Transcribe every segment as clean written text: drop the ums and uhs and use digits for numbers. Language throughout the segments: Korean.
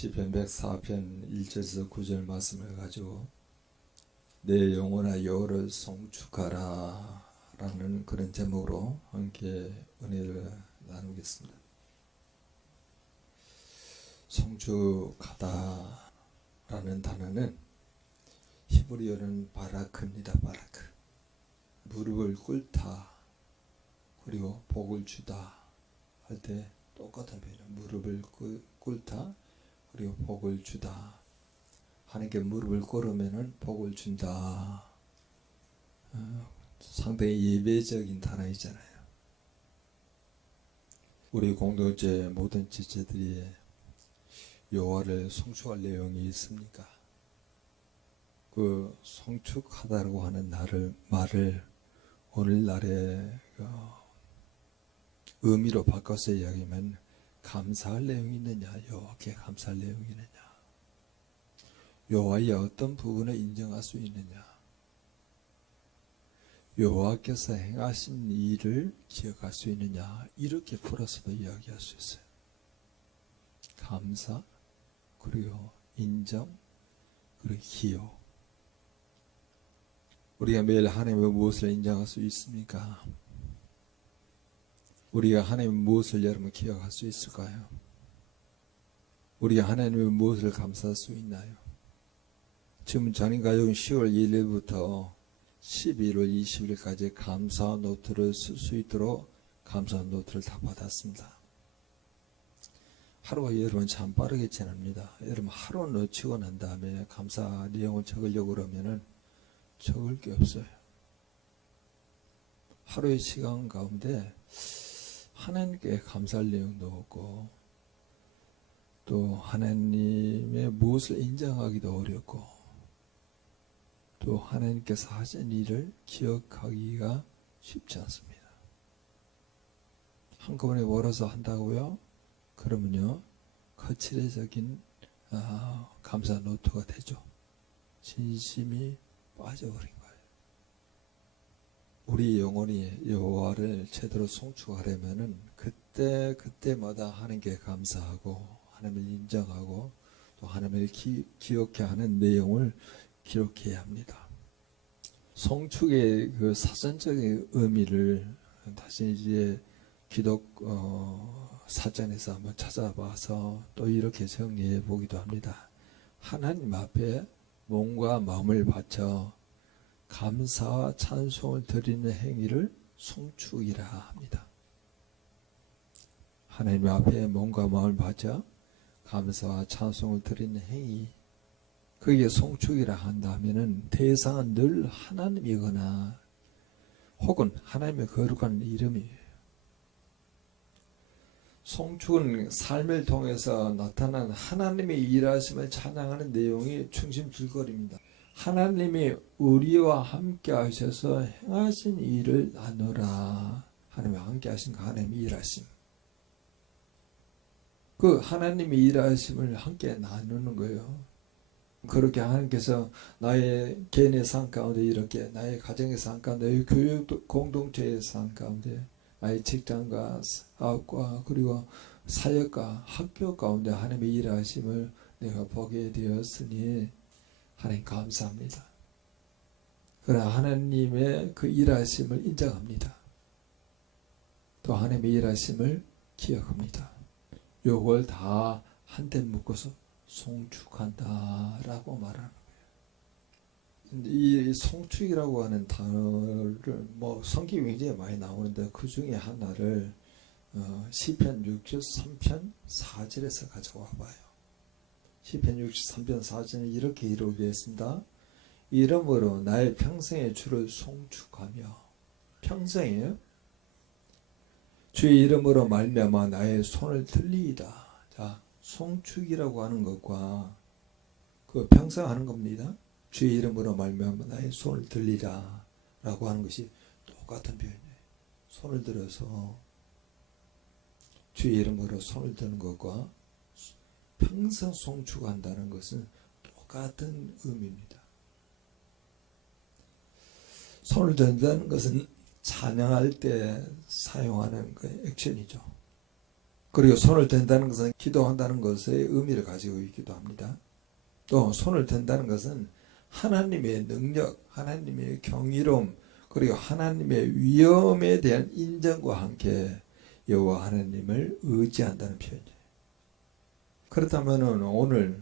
시편 104편 1절에서 9절 말씀을 가지고 내 영혼아 여호와를 송축하라 라는 그런 제목으로 함께 은혜를 나누겠습니다. 송축하다 라는 단어는 히브리어는 바라크입니다. 바라크. 무릎을 꿇다 그리고 복을 주다 할 때 똑같은 표현이에요. 무릎을 꿇다 그리고 복을 주다. 하나님께 무릎을 꿇으면은 복을 준다. 상당히 예배적인 단어이잖아요. 우리 공동체 모든 지체들이 여호와를 송축할 내용이 있습니까? 그 송축하다라고 하는 말을 오늘날의 의미로 바꿔서 이야기하면 감사할 내용이 있느냐, 여호와께 감사할 내용이 있느냐, 여호와의 어떤 부분을 인정할 수 있느냐, 여호와께서 행하신 일을 기억할 수 있느냐, 이렇게 풀어서도 이야기할 수 있어요. 감사, 그리고 인정, 그리고 기억. 우리가 매일 하나님의 무엇을 인정할 수 있습니까? 우리가 하나님의 무엇을 여러분 기억할 수 있을까요? 우리가 하나님의 무엇을 감사할 수 있나요? 지금 전인가족은 10월 1일부터 11월 20일까지 감사 노트를 쓸 수 있도록 감사 노트를 다 받았습니다. 하루가 여러분 참 빠르게 지납니다. 여러분 하루 놓치고 난 다음에 감사 내용을 적으려고 그러면은 적을 게 없어요. 하루의 시간 가운데 하나님께 감사할 내용도 없고 또 하나님의 무엇을 인정하기도 어렵고 또 하나님께서 하신 일을 기억하기가 쉽지 않습니다. 한꺼번에 몰아서 한다고요? 그러면요 거칠해적인 감사 노트가 되죠. 진심이 빠져버린 거예요. 우리 영혼이 여호와를 제대로 송축하려면은 그때마다 하나님께 감사하고 하나님을 인정하고 또 하나님을 기억해야 하는 내용을 기록해야 합니다. 송축의 그 사전적인 의미를 다시 이제 기독 사전에서 한번 찾아봐서 또 이렇게 정리해 보기도 합니다. 하나님 앞에 몸과 마음을 바쳐 감사와 찬송을 드리는 행위를 송축이라 합니다. 하나님 앞에 몸과 마음을 바쳐 감사와 찬송을 드리는 행위, 그게 송축이라 한다면은 대상은 늘 하나님이거나 혹은 하나님의 거룩한 이름이에요. 송축은 삶을 통해서 나타난 하나님의 일하심을 찬양하는 내용이 중심 줄거리입니다. 하나님이 우리와 함께 하셔서 행하신 일을 나누라. 하나님과 함께 하신 그 하나님의 일하심. 그 하나님의 일하심을 함께 나누는 거예요. 그렇게 하나님께서 나의 개인의 삶 가운데 이렇게 나의 가정의 삶 가운데 나의 교육 공동체의 삶 가운데 나의 직장과 사업과 그리고 사역과 학교 가운데 하나님의 일하심을 내가 보게 되었으니 하나님 감사합니다. 그러나 하나님의 그 일하심을 인정합니다. 또 하나님의 일하심을 기억합니다. 요걸 다 한데 묶어서 송축한다라고 말하는 거예요. 이 송축이라고 하는 단어를 성경에 굉장히 많이 나오는데 그 중에 하나를 시편 63편 4절에서 가져와 봐요. 시편 63편 4절은 이렇게 기록되었습니다. 이러므로 나의 평생의 주를 송축하며, 평생이에요. 주의 이름으로 말미암아 나의 손을 들리이다. 자, 송축이라고 하는 것과 그 평생 하는 겁니다. 주의 이름으로 말미암아 나의 손을 들리라 라고 하는 것이 똑같은 표현이에요. 손을 들어서 주의 이름으로 손을 드는 것과 평생 송축한다는 것은 똑같은 의미입니다. 손을 든다는 것은 찬양할 때 사용하는 그 액션이죠. 그리고 손을 댄다는 것은 기도한다는 것의 의미를 가지고 있기도 합니다. 또 손을 댄다는 것은 하나님의 능력, 하나님의 경이로움, 그리고 하나님의 위엄에 대한 인정과 함께 여호와 하나님을 의지한다는 표현이에요. 그렇다면 오늘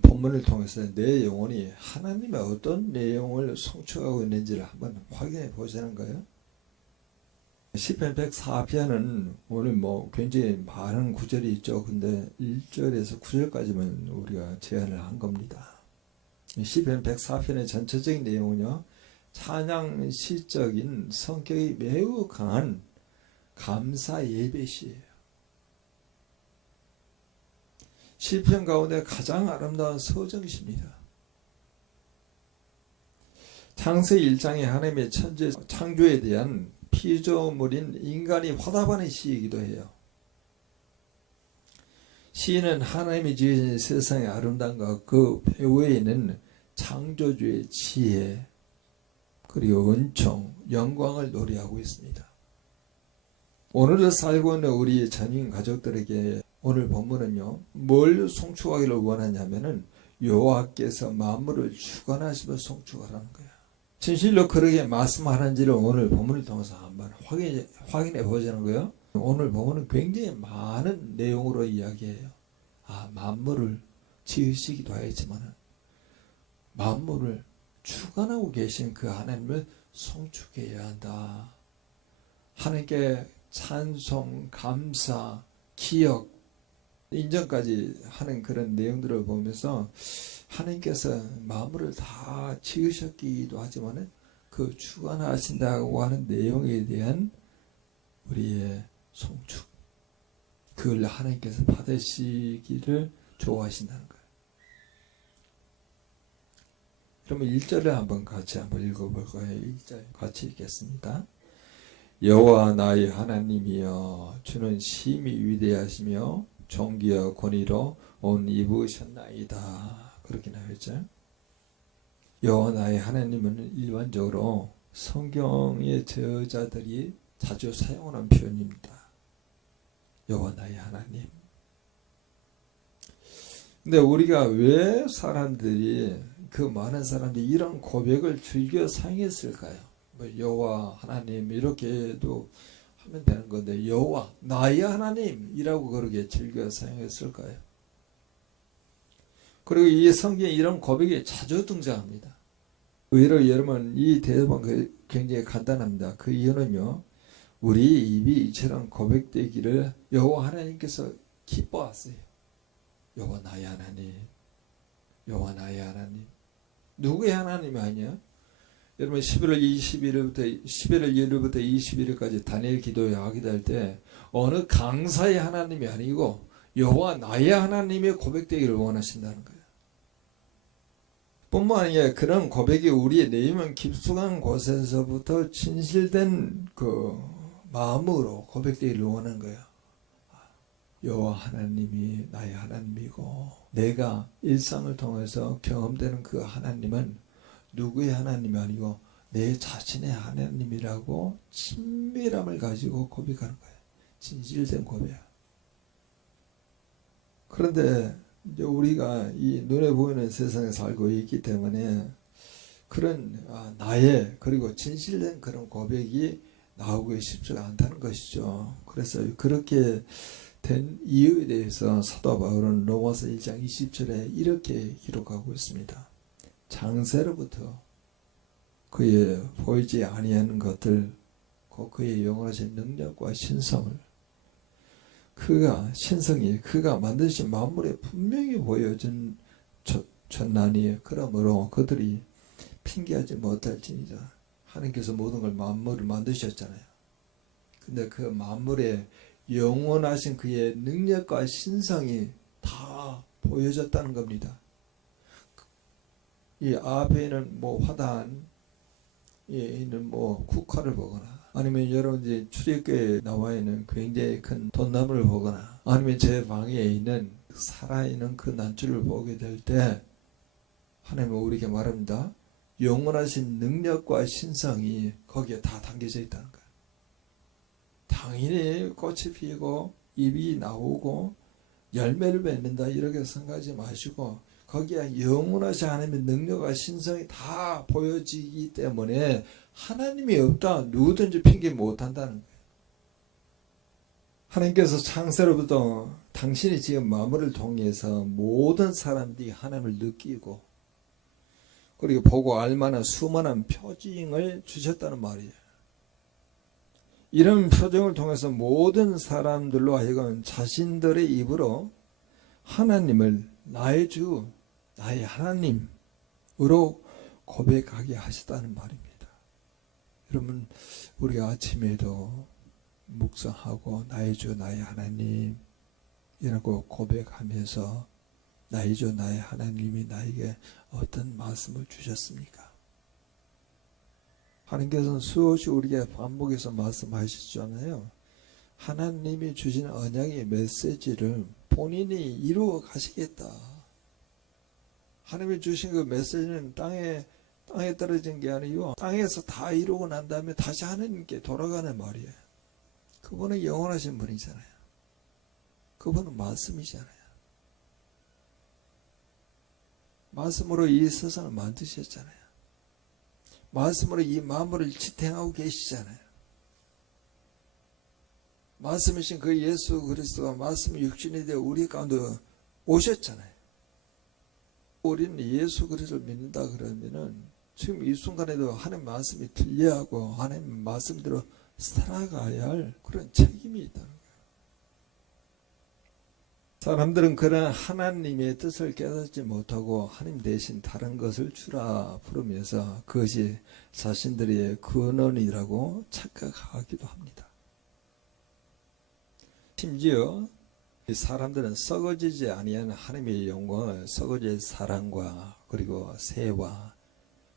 본문을 통해서 내 영혼이 하나님의 어떤 내용을 송축하고 있는지를 한번 확인해 보자는 거예요. 시편 104편은 오늘 굉장히 많은 구절이 있죠. 근데 1절에서 9절까지만 우리가 제한을 한 겁니다. 시편 104편의 전체적인 내용은요, 찬양 시적인 성격이 매우 강한 감사 예배시예요. 시편 가운데 가장 아름다운 서정시입니다. 창세기 1장에 하나님의 천재 창조에 대한 피조물인 인간이 화답하는 시이기도 해요. 시인은 하나님이 지으신 세상의 아름다움과 그 배후에 있는 창조주의 지혜, 그리고 은총, 영광을 노래하고 있습니다. 오늘을 살고 있는 우리 전인 가족들에게 오늘 본문은요, 뭘 송축하기를 원하냐면은 여호와께서 만물을 주관하시며 송축하라는 거야. 진실로 그렇게 말씀하는지를 오늘 본문을 통해서 한번 확인해 보자는 거예요. 오늘 본문은 굉장히 많은 내용으로 이야기해요. 만물을 지으시기도 하였지만 만물을 주관하고 계신 그 하나님을 송축해야 한다. 하나님께 찬송, 감사, 기억, 인정까지 하는 그런 내용들을 보면서 하나님께서 만물을 다 지으셨기도 하지만 그 주관하신다고 하는 내용에 대한 우리의 송축, 그걸 하나님께서 받으시기를 좋아하신다는 거예요. 그러면 1절을 한번 같이 읽어볼 거예요. 1절 같이 읽겠습니다. 여호와 나의 하나님이여, 주는 심히 위대하시며 존귀와 권위로 온 입으셨나이다. 그렇게 나와있죠. 여호와 나의 하나님은 일반적으로 성경의 저자들이 자주 사용하는 표현입니다. 여호와 나의 하나님. 근데 우리가 왜 사람들이, 그 많은 사람들이 이런 고백을 즐겨 사용했을까요? 여호와 하나님 이렇게도 하면 되는 건데 여호와 나의 하나님이라고 그렇게 즐겨 사용했을까요? 그리고 이 성경에 이런 고백이 자주 등장합니다. 의외로 여러분 이 대답은 굉장히 간단합니다. 그 이유는요, 우리 입이 이처럼 고백되기를 여호와 하나님께서 기뻐하세요. 여호와 나의 하나님, 여호와 나의 하나님. 누구의 하나님이 아니야? 여러분 11월 1일부터 21일까지 다니엘 기도회 하기도 할 때 어느 강사의 하나님이 아니고 여호와 나의 하나님의 고백되기를 원하신다는 거예요. 뿐만 아니라 그런 고백이 우리의 내면 깊숙한 곳에서부터 진실된 그 마음으로 고백되기를 원하는 거예요. 여호와 하나님이 나의 하나님이고 내가 일상을 통해서 경험되는 그 하나님은 누구의 하나님이 아니고 내 자신의 하나님이라고 친밀함을 가지고 고백하는 거예요. 진실된 고백. 그런데 이제 우리가 이 눈에 보이는 세상에 살고 있기 때문에 그런 나의 그리고 진실된 그런 고백이 나오기 쉽지가 않다는 것이죠. 그래서 그렇게 된 이유에 대해서 사도 바울은 로마서 1장 20절에 이렇게 기록하고 있습니다. 창세로부터 그의 보이지 아니하는 것들, 그의 영원하신 능력과 신성을 그가 만드신 만물에 분명히 보여준 전난이, 그러므로 그들이 핑계하지 못할지니라. 하나님께서 모든 걸 만물을 만드셨잖아요. 근데 그 만물에 영원하신 그의 능력과 신성이 다 보여졌다는 겁니다. 이 앞에는 화단에 있는 국화를 보거나, 아니면 여러분들이 출애굽기에 나와 있는 굉장히 큰 돈나무를 보거나, 아니면 제 방에 있는 살아있는 그 난줄을 보게 될 때 하나님은 우리에게 말합니다. 영원하신 능력과 신성이 거기에 다 담겨져 있다는 거예요. 당연히 꽃이 피고 입이 나오고 열매를 맺는다 이렇게 생각하지 마시고 거기에 영원하지 않으면 능력과 신성이 다 보여지기 때문에 하나님이 없다 누구든지 핑계 못한다는 거예요. 하나님께서 창세로부터 당신이 지은 만물을 통해서 모든 사람들이 하나님을 느끼고 그리고 보고 알만한 수많은 표징을 주셨다는 말이에요. 이런 표징을 통해서 모든 사람들로 하여금 자신들의 입으로 하나님을 나의 주, 나의 하나님으로 고백하게 하셨다는 말입니다. 여러분, 우리가 아침에도 묵상하고 나의 주, 나의 하나님 이라고 고백하면서 나의 주, 나의 하나님이 나에게 어떤 말씀을 주셨습니까? 하나님께서는 수없이 우리에게 반복해서 말씀하시잖아요. 하나님이 주신 언약의 메시지를 본인이 이루어 가시겠다. 하나님이 주신 그 메시지는 땅에 떨어진 게 아니고 땅에서 다 이루고 난 다음에 다시 하나님께 돌아가는 말이에요. 그분은 영원하신 분이잖아요. 그분은 말씀이잖아요. 말씀으로 이 세상을 만드셨잖아요. 말씀으로 이 만물을 지탱하고 계시잖아요. 말씀이신 그 예수 그리스도가 말씀이 육신이 되어 우리 가운데 오셨잖아요. 우리는 예수 그리스도를 믿는다 그러면은 지금 이 순간에도 하나님 말씀이 들려하고 하나님 말씀대로 살아가야 할 그런 책임이 있다는 거예요. 사람들은 그런 하나님의 뜻을 깨닫지 못하고 하나님 대신 다른 것을 주라 부르면서 그것이 자신들의 근원이라고 착각하기도 합니다. 심지어 사람들은 썩어지지 아니하는 하나님의 영광을 썩어질 사랑과 그리고 새와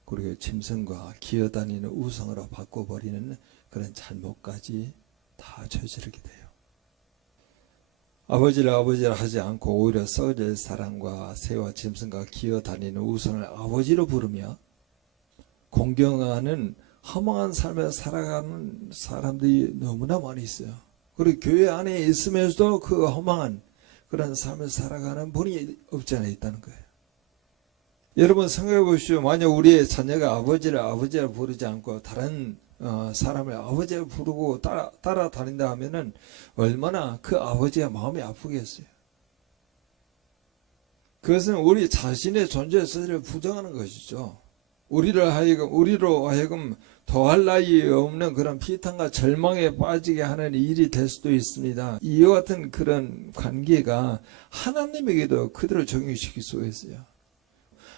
그리고 짐승과 기어다니는 우상으로 바꿔버리는 그런 잘못까지 다 저지르게 돼요. 아버지를 하지 않고 오히려 썩어질 사랑과 새와 짐승과 기어다니는 우상을 아버지로 부르며 공경하는 허망한 삶을 살아가는 사람들이 너무나 많이 있어요. 그리고 교회 안에 있으면서도 그 허망한 그런 삶을 살아가는 분이 없지 않아 있다는 거예요. 여러분 생각해 보십시오. 만약 우리의 자녀가 아버지를 부르지 않고 다른 사람을 아버지를 부르고 따라다닌다 하면은 얼마나 그 아버지가 마음이 아프겠어요. 그것은 우리 자신의 존재 자체를 부정하는 것이죠. 우리로 하여금 더할 나위 없는 그런 피탄과 절망에 빠지게 하는 일이 될 수도 있습니다. 이와 같은 그런 관계가 하나님에게도 그대로 적용시킬 수가 있어요.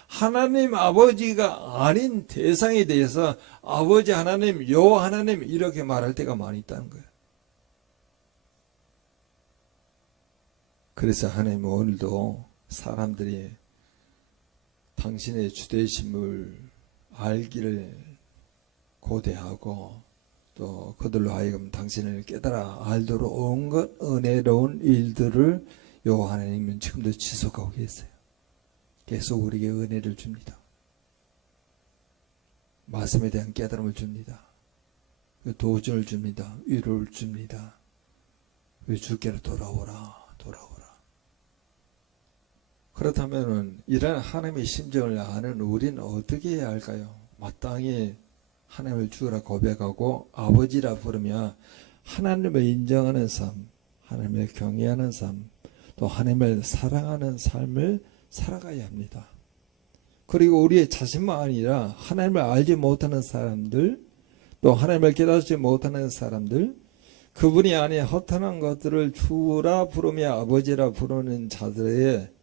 하나님 아버지가 아닌 대상에 대해서 아버지 하나님, 여호와 하나님 이렇게 말할 때가 많이 있다는 거예요. 그래서 하나님은 오늘도 사람들이 당신의 주되심을 알기를 고대하고 또 그들로 하여금 당신을 깨달아 알도록 온갖 은혜로운 일들을 여호와 하나님은 지금도 지속하고 계세요. 계속 우리에게 은혜를 줍니다. 말씀에 대한 깨달음을 줍니다. 도전을 줍니다. 위로를 줍니다. 왜 주께로 돌아오라. 그렇다면 이런 하나님의 심정을 아는 우리는 어떻게 해야 할까요? 마땅히 하나님을 주라 고백하고 아버지라 부르며 하나님을 인정하는 삶, 하나님을 경외하는 삶, 또 하나님을 사랑하는 삶을 살아가야 합니다. 그리고 우리의 자신만 아니라 하나님을 알지 못하는 사람들, 또 하나님을 깨닫지 못하는 사람들, 그분이 아닌 허탄한 것들을 주라 부르며 아버지라 부르는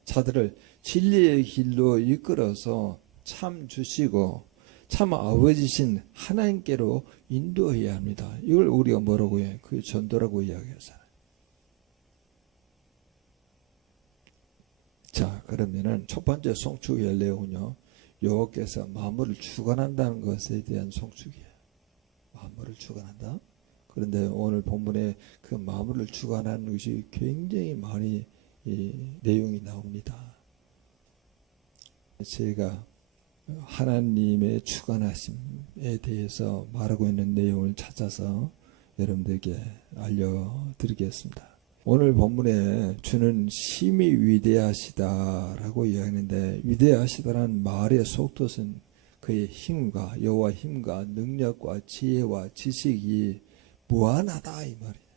자들을 진리의 길로 이끌어서 참 주시고 참 아버지신 하나님께로 인도해야 합니다. 이걸 우리가 뭐라고 해요? 그게 전도라고 이야기하잖아요. 자, 그러면은 첫 번째 송축의 내용은요, 여호와께서 만물을 주관한다는 것에 대한 송축이에요. 만물을 주관한다. 그런데 오늘 본문에 그 만물을 주관하는 것이 굉장히 많이 내용이 나옵니다. 제가 하나님의 주관하심에 대해서 말하고 있는 내용을 찾아서 여러분들에게 알려드리겠습니다. 오늘 본문에 주는 심히 위대하시다라고 이야기하는데, 위대하시다라는 말의 속뜻은 그의 힘과 여호와 힘과 능력과 지혜와 지식이 무한하다 이 말이에요.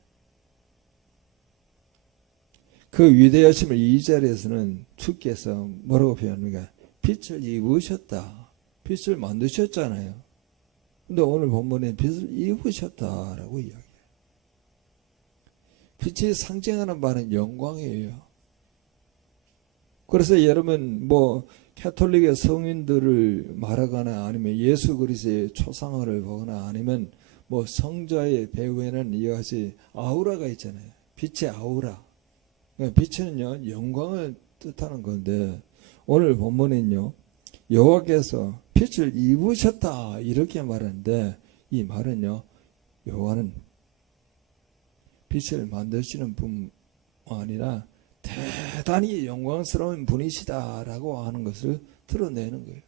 그 위대하심을 2절에서는 주께서 뭐라고 표현합니까? 빛을 입으셨다. 빛을 만드셨잖아요. 근데 오늘 본문에 빛을 입으셨다라고 이야기해요. 빛이 상징하는 바는 영광이에요. 그래서 여러분 가톨릭의 성인들을 말하거나 아니면 예수 그리스도의 초상화를 보거나 아니면 성자의 배후에는 이와 같이 아우라가 있잖아요. 빛의 아우라. 빛은요 영광을 뜻하는 건데, 오늘 본문은요 여호와께서 빛을 입으셨다 이렇게 말하는데, 이 말은요 여호와는 빛을 만드시는 분 아니라 대단히 영광스러운 분이시다라고 하는 것을 드러내는 거예요.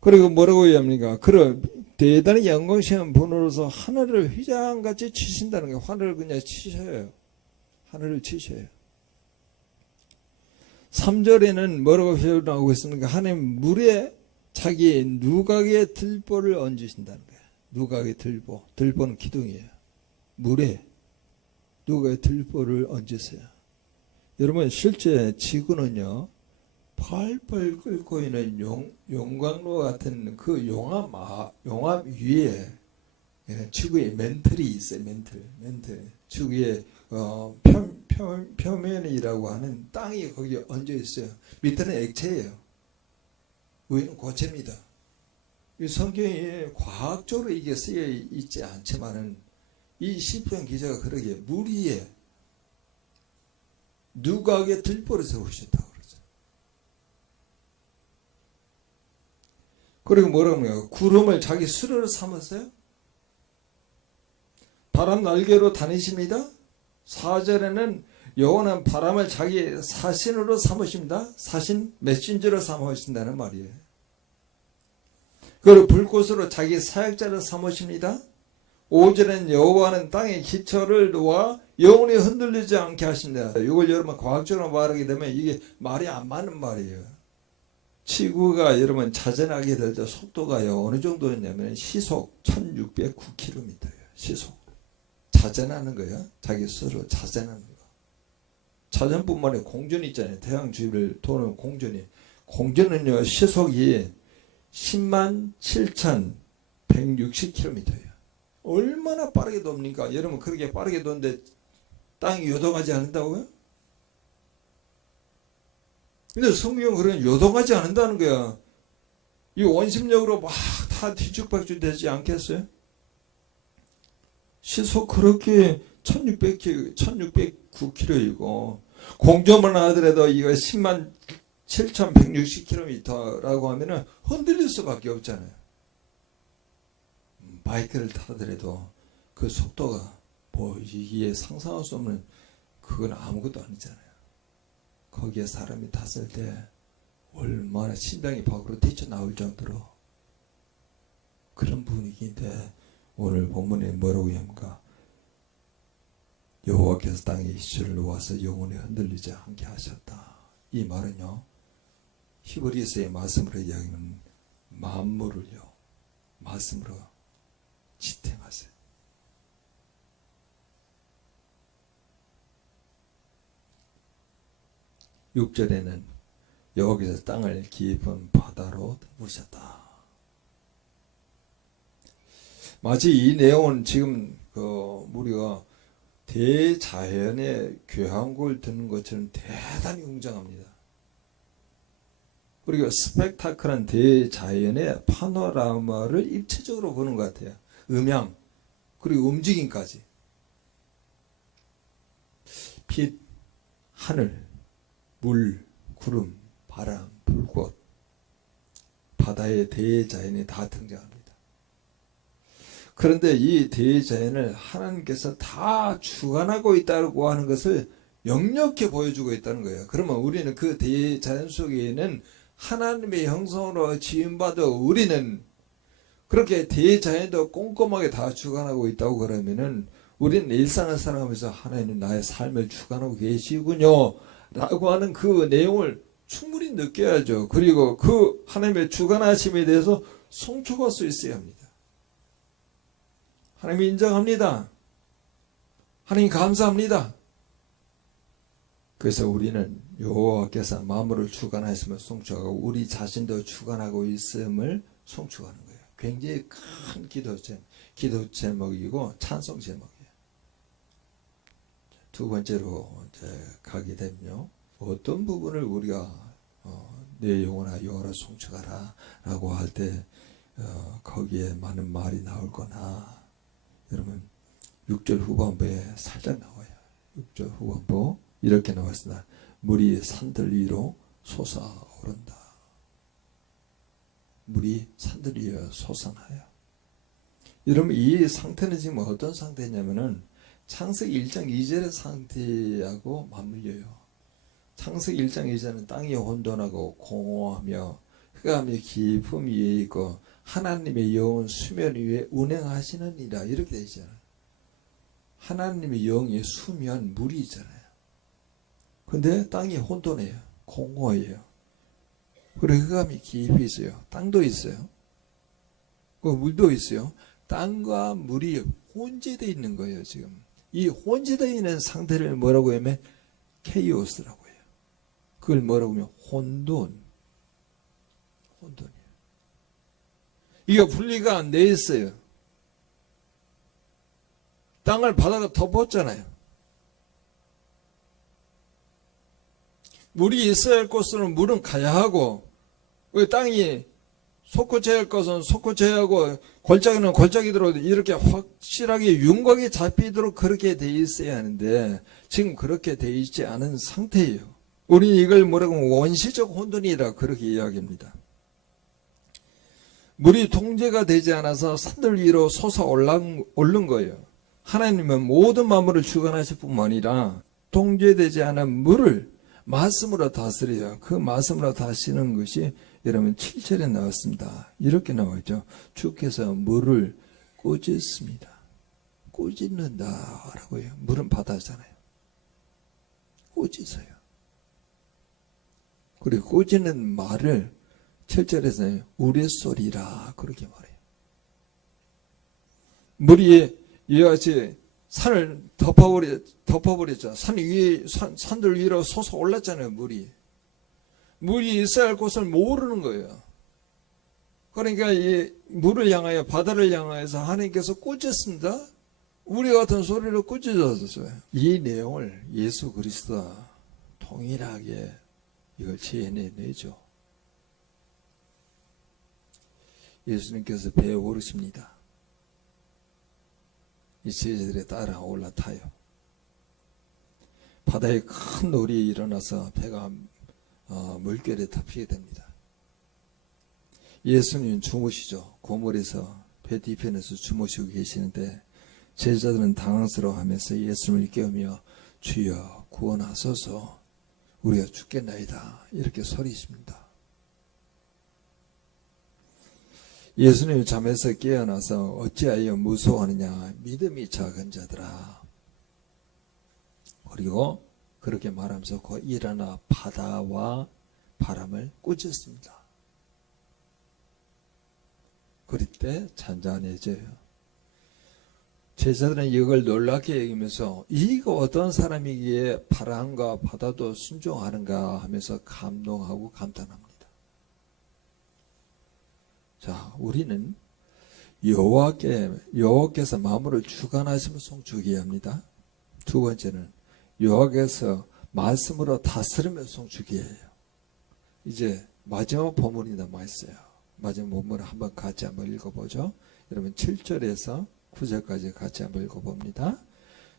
그리고 뭐라고 얘기합니까? 그런 대단히 영광스러운 분으로서 하늘을 휘장같이 치신다는 거예요. 하늘을 그냥 치셔요. 하늘을 치셔요. 3절에는 뭐라고 표현하고 있습니까? 하나님 물에 자기 누각의 들보를 얹으신다는 거예요. 누각의 들보. 들보는 기둥이에요. 물에 누각의 들보를 얹으세요. 여러분 실제 지구는요 펄펄 끓고 있는 용광로 같은 그 용암 위에 지구의 멘틀이 있어요. 멘틀. 지구의 표면이라고 하는 땅이 거기에 얹어 있어요. 밑에는 액체예요. 위는 고체입니다. 이 성경에 과학적으로 이게 쓰여 있지 않지만은 이 시편 기자가 그러기에 물 위에 누각의 들보를 세우셨다고 그러죠. 그리고 뭐라고 합니까? 구름을 자기 수레로 삼으세요. 바람 날개로 다니십니다. 4절에는 여호와는 바람을 자기 사신으로 삼으십니다. 사신 메신저로 삼으신다는 말이에요. 그리고 불꽃으로 자기 사역자를 삼으십니다. 5절에는 여호와는 땅의 기초를 놓아 영원히 흔들리지 않게 하신다. 이걸 여러분 과학적으로 말하게 되면 이게 말이 안 맞는 말이에요. 지구가 여러분 자전하게 될 때 속도가요 어느 정도였냐면 시속 1609km예요. 시속. 자전하는 거예요. 자기 스스로 자전하는 거. 자전뿐만 아니라 공전이 있잖아요. 태양 주위를 도는 공전이. 공전은요 시속이 107,160km예요. 얼마나 빠르게 돕니까? 여러분 그렇게 빠르게 도는데 땅이 요동하지 않는다고요? 근데 성경은 그런 요동하지 않는다는 거야. 이 원심력으로 막 다 뒤죽박죽 되지 않겠어요? 시속 그렇게 1609km이고 공전만 하더라도 이거 107,160km라고 하면은 흔들릴 수밖에 없잖아요. 바이크를 타더라도 그 속도가 이게 상상할 수 없는, 그건 아무것도 아니잖아요. 거기에 사람이 탔을 때 얼마나 심장이 밖으로 뛰쳐나올 정도로 그런 분위기인데, 오늘 본문에 뭐라고 합니까? 여호와께서 땅에 이슬을 놓아서 영원히 흔들리지 않게 하셨다. 이 말은요 히브리서의 말씀으로 이야기하는 만물을요 말씀으로 지탱하세요. (6절에는) 여호와께서 땅을 깊은 바다로 부으셨다. 마치 이 내용은 지금 우리가 대자연의 교향곡을 듣는 것처럼 대단히 웅장합니다. 그리고 스펙타클한 대자연의 파노라마를 입체적으로 보는 것 같아요. 음향 그리고 움직임까지. 빛, 하늘, 물, 구름, 바람, 불꽃, 바다의 대자연이 다 등장합니다. 그런데 이 대자연을 하나님께서 다 주관하고 있다고 하는 것을 역력히 보여주고 있다는 거예요. 그러면 우리는 그 대자연 속에는 하나님의 형성으로 지음받아 우리는 그렇게 대자연도 꼼꼼하게 다 주관하고 있다고 그러면은 우리는 일상을 살아가면서 하나님 나의 삶을 주관하고 계시군요 라고 하는 그 내용을 충분히 느껴야죠. 그리고 그 하나님의 주관하심에 대해서 송축할 수 있어야 합니다. 하나님 인정합니다. 하나님 감사합니다. 그래서 우리는 여호와께서 만물을 주관하심을 송축하고 우리 자신도 주관하고 있음을 송축하는 거예요. 굉장히 큰 기도 제목이고 찬송 제목이에요. 두 번째로 이제 가게 되면요. 어떤 부분을 우리가 내 영혼아 여호와를 송축하라 라고 할 때 거기에 많은 말이 나올 거나 여러분 6절 후반부에 살짝 나와요. 6절 후반부 이렇게 나왔습니다. 물이 산들 위로 솟아오른다. 물이 산들 위에 솟아나요. 여러분 이 상태는 지금 어떤 상태냐면은 창세기 1장 2절의 상태하고 맞물려요. 창세기 1장 2절은 땅이 혼돈하고 공허하며 흑암이 깊음 위에 있고 하나님의 영은 수면 위에 운행하시느니라 이렇게 되어 있잖아요. 하나님의 영이 수면 물이 있잖아요. 근데 땅이 혼돈해요. 공허해요. 그리고 흑암이 깊이 있어요. 땅도 있어요. 그 물도 있어요. 땅과 물이 혼재되어 있는 거예요. 지금 이 혼재되어 있는 상태를 뭐라고 하면 케이오스라고 해요. 그걸 뭐라고 하면 혼돈이에요. 이거 분리가 안 돼 있어요. 땅을 바다가 덮었잖아요. 물이 있어야 할 곳으로는 물은 가야 하고 땅이 솟구쳐야 할 것은 솟구쳐야 하고 골짜기는 골짜기대로 이렇게 확실하게 윤곽이 잡히도록 그렇게 돼 있어야 하는데 지금 그렇게 돼 있지 않은 상태예요. 우리는 이걸 뭐라고 하면 원시적 혼돈이라 그렇게 이야기합니다. 물이 통제가 되지 않아서 산들 위로 솟아오른 거예요. 하나님은 모든 만물을 주관하실 뿐만 아니라 통제되지 않은 물을 말씀으로 다스려요. 그 말씀으로 다스리는 것이 여러분 7절에 나왔습니다. 이렇게 나와있죠. 주께서 물을 꾸짖습니다. 꾸짖는다 라고 해요. 물은 바다잖아요. 꾸짖어요. 그리고 꾸짖는 말을 7절에서 우레소리라 그렇게 말해요. 물이 이와 같이 산을 덮어버렸죠. 산들 위로 솟아올랐잖아요. 물이 있어야 할 곳을 모르는 거예요. 그러니까 이 물을 향하여 바다를 향하여서 하나님께서 꾸짖습니다. 우리 같은 소리로 꾸짖었어요. 이 내용을 예수 그리스도와 동일하게 이걸 재해내죠. 예수님께서 배에 오르십니다. 이 제자들에 따라 올라타요. 바다에 큰 놀이 일어나서 배가 물결에 덮이게 됩니다. 예수님 주무시죠. 고물에서 배 뒤편에서 주무시고 계시는데 제자들은 당황스러워하면서 예수님을 깨우며 주여 구원하소서 우리가 죽겠나이다 이렇게 소리십니다. 예수님이 잠에서 깨어나서 어찌하여 무서워하느냐 믿음이 작은 자들아. 그리고 그렇게 말하면서 곧 일어나 바다와 바람을 꾸짖습니다. 그럴 때 잔잔해져요. 제자들은 이걸 놀랍게 여기면서 이가 어떤 사람이기에 바람과 바다도 순종하는가 하면서 감동하고 감탄합니다. 자, 우리는 여호와께서 만물을 주관하시며 송축해야 합니다. 두 번째는 여호와께서 말씀으로 다스리며 송축해야 해요. 이제 마지막 본문이 남아있어요. 마지막 본문을 같이 한번 읽어보죠. 여러분 7절에서 9절까지 같이 한번 읽어봅니다.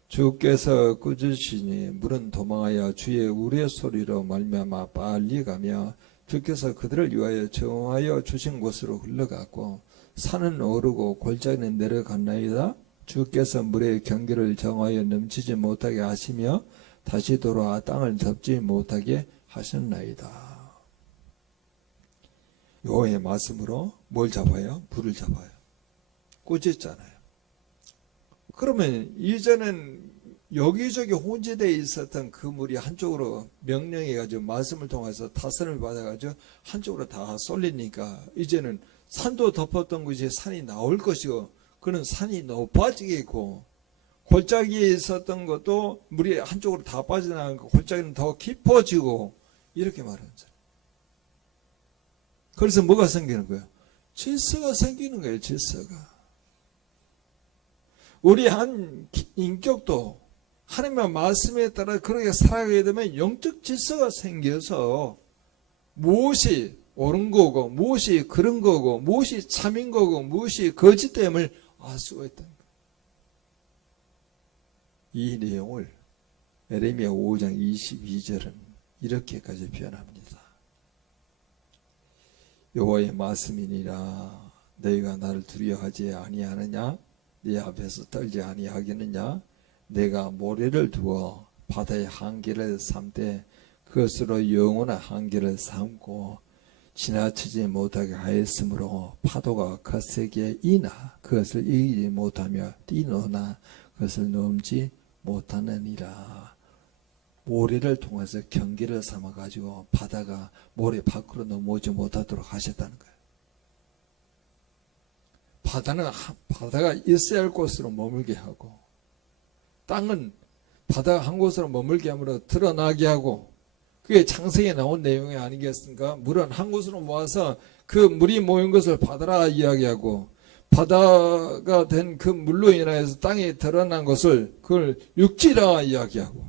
주께서 꾸짖으시니 물은 도망하여 주의 우레소리로 말미암아 빨리 가며 주께서 그들을 위하여 정하여 주신 곳으로 흘러갔고 산은 오르고 골짜기는 내려갔나이다. 주께서 물의 경계를 정하여 넘치지 못하게 하시며 다시 돌아와 땅을 덮지 못하게 하셨나이다. 여호와의 말씀으로 뭘 잡아요? 물을 잡아요. 꾸짖잖아요. 그러면 이제는 여기저기 혼재되어 있었던 그 물이 한쪽으로 명령해가지고 말씀을 통해서 타선을 받아가지고 한쪽으로 다 쏠리니까 이제는 산도 덮었던 곳이 산이 나올 것이고, 그는 산이 높아지겠고, 골짜기에 있었던 것도 물이 한쪽으로 다 빠져나가고 골짜기는 더 깊어지고, 이렇게 말하는 거예요. 그래서 뭐가 생기는 거예요? 질서가 생기는 거예요. 질서가. 우리 한 인격도 하나님의 말씀에 따라 그렇게 살아가게 되면 영적 질서가 생겨서 무엇이 옳은 거고, 무엇이 그런 거고, 무엇이 참인 거고, 무엇이 거짓됨을 알 수가 있다는 거예요. 이 내용을 에레미야 5장 22절은 이렇게까지 표현합니다. 여호와의 말씀이니라. 너희가 나를 두려워하지 아니하느냐? 네 앞에서 떨지 아니하겠느냐? 내가 모래를 두어 바다의 한계를 삼되 그것으로 영원한 한계를 삼고 지나치지 못하게 하였으므로 파도가 거세게 이나 그것을 이기지 못하며 뛰노나 그것을 넘지 못하느니라. 모래를 통해서 경계를 삼아가지고 바다가 모래 밖으로 넘어오지 못하도록 하셨다는 거예요. 바다가 있어야 할 곳으로 머물게 하고, 땅은 바다가 한 곳으로 머물게 함으로 드러나게 하고, 그게 창세기에 나온 내용이 아니겠습니까? 물은 한 곳으로 모아서 그 물이 모인 것을 바다라 이야기하고, 바다가 된 그 물로 인하여서 땅에 드러난 것을 그걸 육지라 이야기하고,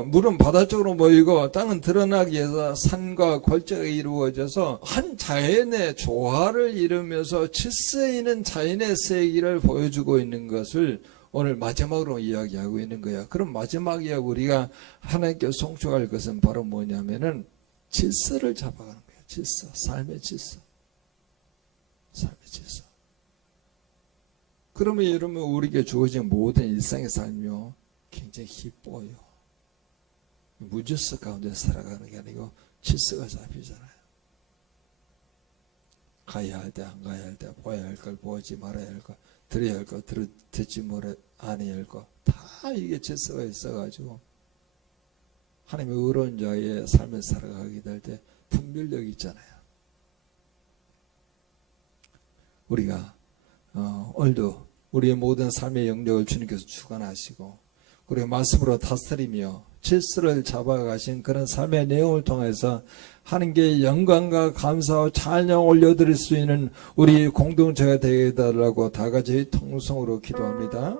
물은 바다 쪽으로 모이고 땅은 드러나기 위해서 산과 골짜기가 이루어져서 한 자연의 조화를 이루면서 질서 있는 자연의 세계를 보여주고 있는 것을 오늘 마지막으로 이야기하고 있는 거야. 그럼 마지막에 우리가 하나님께 송축할 것은 바로 뭐냐면은 질서를 잡아가는 거야. 질서, 삶의 질서. 삶의 질서. 그러면 여러분, 우리에게 주어진 모든 일상의 삶이요 굉장히 기뻐요. 무질서 가운데 살아가는 게 아니고 질서가 잡히잖아요. 가야 할 때 안 가야 할 때, 보아야 할 걸 보지 말아야 할 거, 들어야 할 거 듣지 않아야 할 거, 다 이게 질서가 있어가지고 하나님의 의로운 자의 삶을 살아가게 될 때 분별력이 있잖아요. 우리가 오늘도 우리의 모든 삶의 영역을 주님께서 주관하시고 우리의 말씀으로 다스리며 질서를 잡아가신 그런 삶의 내용을 통해서 하나님께 영광과 감사와 찬양 올려드릴 수 있는 우리 공동체가 되게 해달라고 다 같이 통성으로 기도합니다.